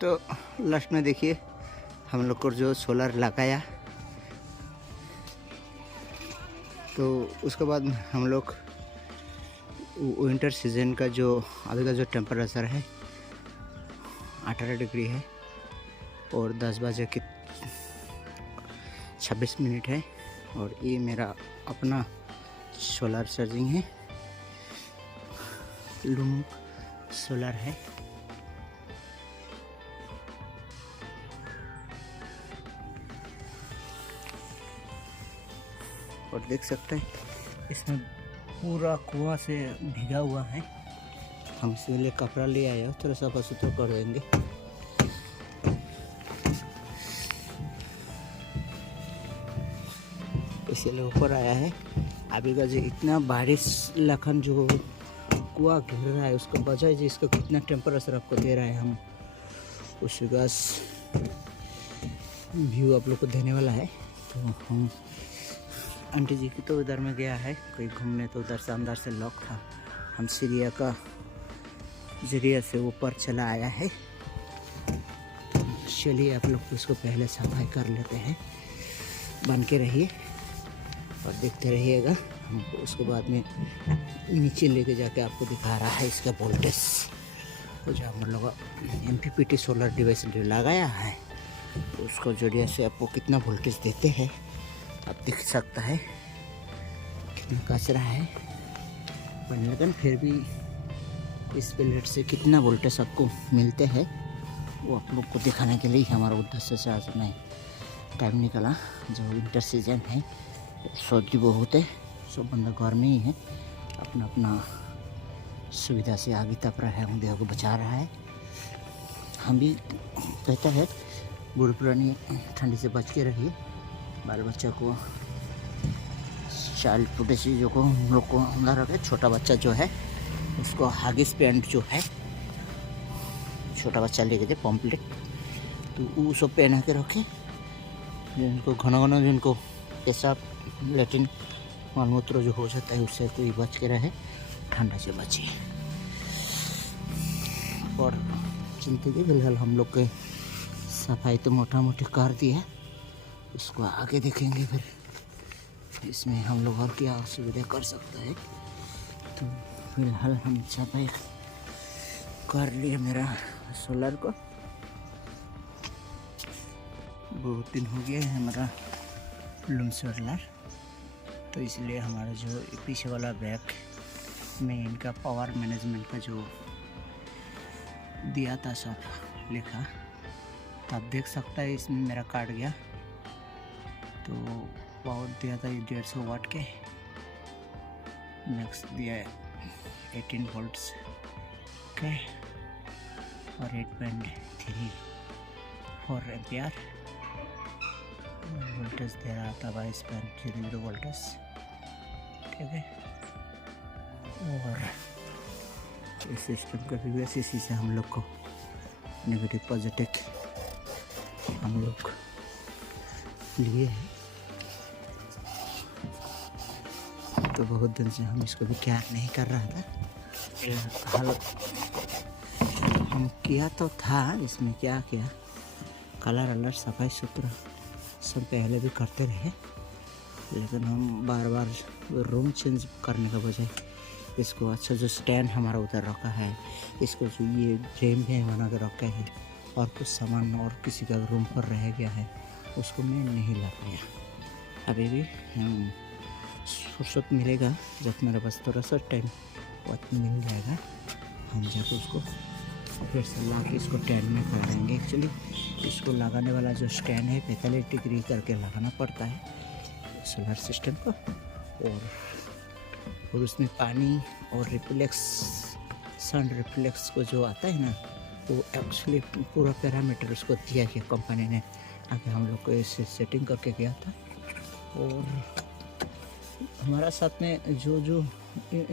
तो लास्ट में देखिए हम लोग को जो सोलर लगाया, तो उसके बाद हम लोग विंटर सीजन का जो अभी का जो टेम्परेचर है 18 डिग्री है और 10 बजे की 26 मिनट है। और ये मेरा अपना सोलर चार्जिंग है, लूम सोलर है। और देख सकते हैं इसमें पूरा कुआं से भीगा हुआ है। हम इसके लिए कपड़ा ले आए हो, थोड़ा साफ सुथरा कर देंगे। इसलिए ऊपर आया है। अभी का जो इतना बारिश लखन जो कुआं घेर रहा है उसका वजह है, इसका कितना टेम्परेचर आपको दे रहा है, हम उसका व्यू आप लोग को देने वाला है। तो हम आंटी जी की तो उधर में गया है कोई घूमने, तो उधर से अंदर से लॉक था। हम सीढ़िया का जरिए से ऊपर चला आया है। चलिए आप लोग उसको पहले सफाई कर लेते हैं। बन के रहिए और देखते रहिएगा। हम उसके बाद में नीचे लेके जाके आपको दिखा रहा है इसका वोल्टेज, तो जो हम लोग MPPT सोलर डिवाइस लगाया है तो उसको जरिए से आपको कितना वोल्टेज देते हैं आप देख सकता है। कितना कचरा है लेकिन फिर भी इस प्लेट से कितना वोल्टेज आपको मिलते हैं वो आप लोग को दिखाने के लिए हमारा उद्देश्य से आज मैं टाइम निकाला। जो विंटर सीजन है, सर्दी बहुत है, सब बंदा घर में ही है, अपना अपना सुविधा से आगे तप रहा है, हम देह को बचा रहा है। हम भी कहता है बूढ़े पुरानी ठंडी से बच के रहिए। बाल बच्चा को चाइल्ड प्रोटेक्शन जो को हम लोग को अंदर रखे। छोटा बच्चा जो है उसको हगिस पैंट जो है छोटा बच्चा लेके जाए पम्पलेट, तो वो सब पहना के रखे। जिनको घना घना जिनको पेशाब लेट्रिन मलमूत्र जो हो जाता है उससे कोई बच के रहे, ठंडा से बचे। और चिंता की फिलहाल हम लोग के सफाई तो मोटा मोटी कर दी है, इसको आगे देखेंगे फिर इसमें हम लोग और क्या सुविधा कर सकते हैं। तो फिलहाल हम सफाई कर लिए मेरा सोलर को। बहुत दिन हो गया है हमारा लूम सोलर, तो इसलिए हमारा जो पीछे वाला बैक में इनका पावर मैनेजमेंट का जो दिया था सब लिखा, तो आप देख सकता है इसमें मेरा काट गया। तो पावर दिया था 150 वाट के, नेक्स्ट दिया है 18 वोल्ट्स के और 8.34 एम्पियर वोल्टेज दे रहा था, 22.00 वोल्टेज, ठीक है। और इस सिस्टम का भी इसी से हम लोग को नेगेटिव पॉजिटिव हम लोग लिए हैं। तो बहुत दिन से हम इसको भी केयर नहीं कर रहा था। हाल हम किया तो था, इसमें क्या किया कलर अलर सफाई सुथरा सब पहले भी करते रहे, लेकिन हम बार बार रूम चेंज करने का बजाय इसको अच्छा जो स्टैंड हमारा उधर रखा है, इसको जो ये फ्रेम है बना के रखा है, और कुछ सामान और किसी का रूम पर रह गया है उसको मैं नहीं ला पाया। अभी भी हम फुर्सत मिलेगा जब मेरे पास थोड़ा सा टाइम वक्त मिल जाएगा, हम जाकर उसको फिर से ला के इसको स्टैंड में कर देंगे। एक्चुअली इसको लगाने वाला जो स्टैंड है 45 डिग्री करके लगाना पड़ता है सोलर सिस्टम को, और उसमें पानी और रिफ्लेक्स सन रिफ्लेक्स को जो आता है ना, वो एक्चुअली पूरा पैरामीटर उसको दिया गया कंपनी ने, आगे हम लोग को इसे सेटिंग करके गया था। और हमारा साथ में जो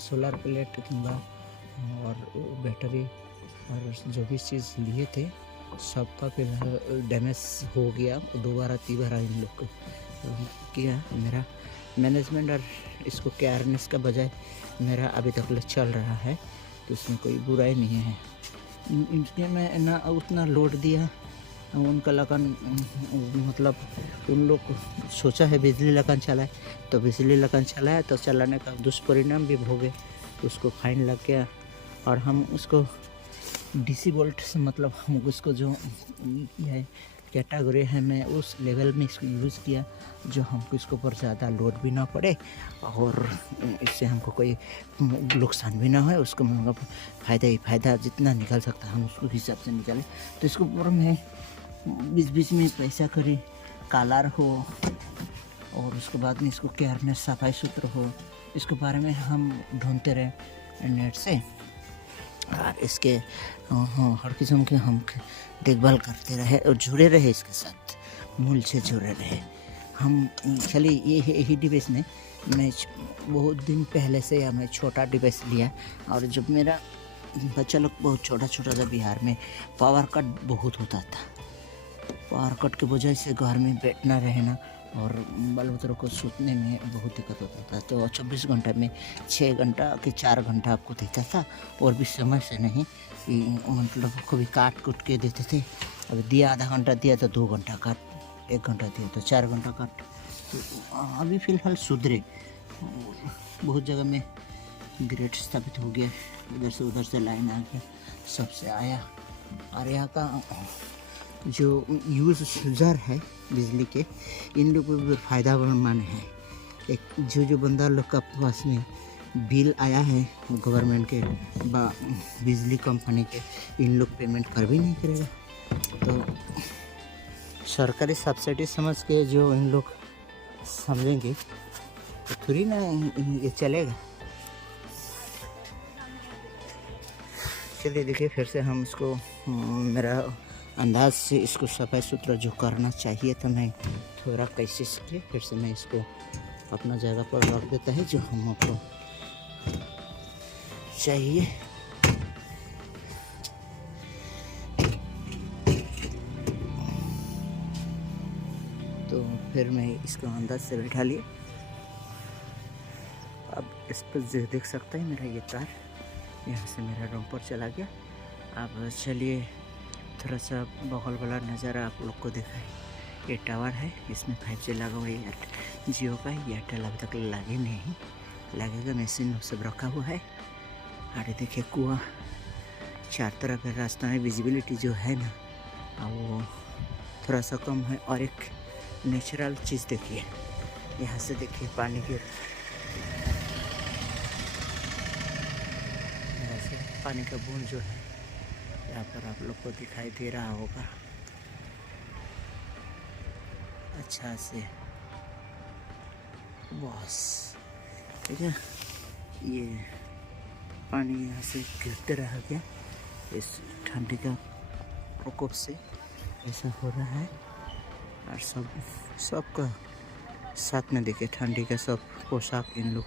सोलर प्लेट और बैटरी और जो भी चीज़ लिए थे सबका फिलहाल डैमेज हो गया, दोबारा तीबारा इन लोग को किया। मेरा मैनेजमेंट और इसको केयरनेस का बजाय मेरा अभी तक चल रहा है, तो इसमें कोई बुराई नहीं है। इनके में ना उतना लोड दिया उनका लगन, मतलब उन लोग सोचा है बिजली लगन चलाए, तो बिजली लगन चलाया तो चलाने का दुष्परिणाम भी भोगे, उसको फाइन लग गया। और हम उसको डीसी वोल्ट से, मतलब हम उसको जो है कैटेगरी है, मैं उस लेवल में इसको यूज़ किया जो हमको इसके ऊपर ज़्यादा लोड भी ना पड़े और इससे हमको कोई नुकसान भी ना हो। उसको मतलब फ़ायदा ही फ़ायदा जितना निकल सकता है हम उसको हिसाब से निकालें। तो इसके ऊपर में बीच बीच में पैसा करें, कालार हो और उसके बाद में इसको केयरनेस सफाई सुथरा हो, इसके बारे में हम ढूंढते रहे नेट से और इसके हर किस्म के हम देखभाल करते रहे और जुड़े रहे, इसके साथ मूल से जुड़े रहे हम। चलिए यही डिवाइस ने मैं बहुत दिन पहले से या मैं छोटा डिवाइस लिया, और जब मेरा बच्चा लोग बहुत छोटा छोटा था, बिहार में पावर कट बहुत होता था। पावर कट की वजह से घर में बैठना रहना और बाल बच्चों को सूतने में बहुत दिक्कत होता था। तो 24 घंटा में 6 घंटा कि 4 घंटा आपको देता था, और भी समय से नहीं, मतलब कभी काट कुट के देते थे। अभी दिया आधा घंटा दिया तो 2 घंटा काट, 1 घंटा दिया तो 4 घंटा काट। तो अभी फ़िलहाल सुधरे, बहुत जगह में ग्रेड स्थापित हो गया, उधर से लाइन आ गया, सबसे आया। और यहाँ का जो यूज़र है बिजली के, इन लोगों को भी फ़ायदा मान है। एक जो बंदा लोग का पास में बिल आया है गवर्नमेंट के बिजली कंपनी के, इन लोग पेमेंट कर भी नहीं करेगा। तो सरकारी सब्सिडी समझ के जो इन लोग समझेंगे तो थोड़ी ना ये चलेगा। चलिए देखिए, फिर से हम इसको मेरा अंदाज से इसको सफाई सुथरा जो करना चाहिए था, मैं थोड़ा कोशिश की, फिर से मैं इसको अपना जगह पर रख देता है जो हमको चाहिए। तो फिर मैं इसको अंदाज से बैठा लिया। अब इस पर देख सकते हैं मेरा ये तार यहाँ से मेरा रूम पर चला गया। अब चलिए थोड़ा सा बगल वाला नज़ारा आप लोग को दिखाए। ये टावर है, इसमें 5G लगा हुआ है, जियो का। एयरटेल अभी तक लगे नहीं, लगेगा। मशीन सब रखा हुआ है। अरे देखिए कुआं, चार तरफ रास्ता है, विजिबिलिटी जो है ना वो थोड़ा सा कम है। और एक नेचुरल चीज़ देखिए, यहाँ से देखिए पानी गिर, यहाँ से पानी का बूंद जो है यहाँ पर आप लोग को दिखाई दे रहा होगा अच्छा से, बस ठीक है। ये पानी यहाँ से गिरते रह गया, इस ठंडी का प्रकोप से ऐसा हो रहा है। और सबका साथ में देखिए ठंडी का सब पोशाक इन लोग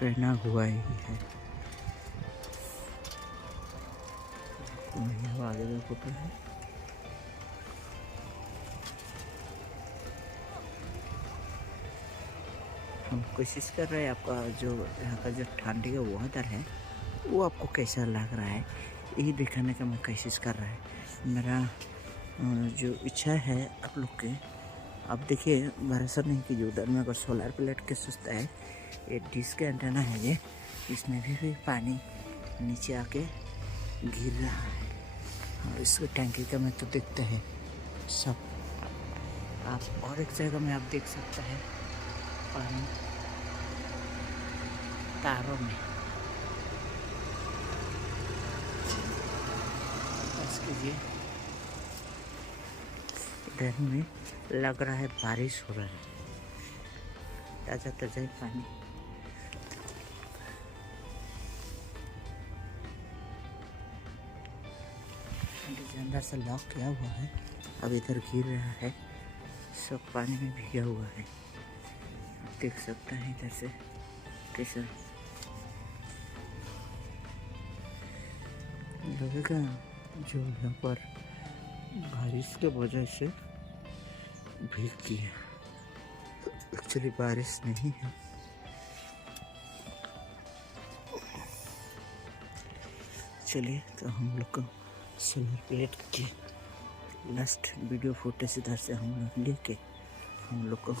पहना हुआ ही है। आगे का फोटो है। हम कोशिश कर रहे हैं आपका जो यहाँ का जो ठंडी का वाटर है वो आपको कैसा लग रहा है यही दिखाने का मैं कोशिश कर रहा है। मेरा जो इच्छा है आप लोग के, आप देखिए भरोसा नहीं कि उधर में अगर सोलर प्लेट के सुस्ता है, ये डिश का एंटेना है ये, इसमें भी पानी नीचे आके गिर रहा है। और इसको टैंकी का में तो दिखते हैं सब। आप और एक जगह में आप देख सकते हैं पानी तारों में। बस कीजिए, इधर में लग रहा है बारिश हो रहा है, ताज़ा ताज़ा ही पानी। अंदर से लॉक किया हुआ है, अब इधर गिर रहा है, सब पानी में भीगा हुआ है। देख सकते हैं इधर से कैसा लगेगा। जो यहाँ पर बारिश के वजह से भीग गया, एक्चुअली बारिश नहीं है। चलिए तो हम लोग को सोलर प्लेट की लास्ट वीडियो फुटेज इधर से हम लोग लेके हम लोग को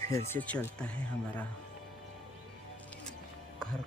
फिर से चलता है हमारा घर का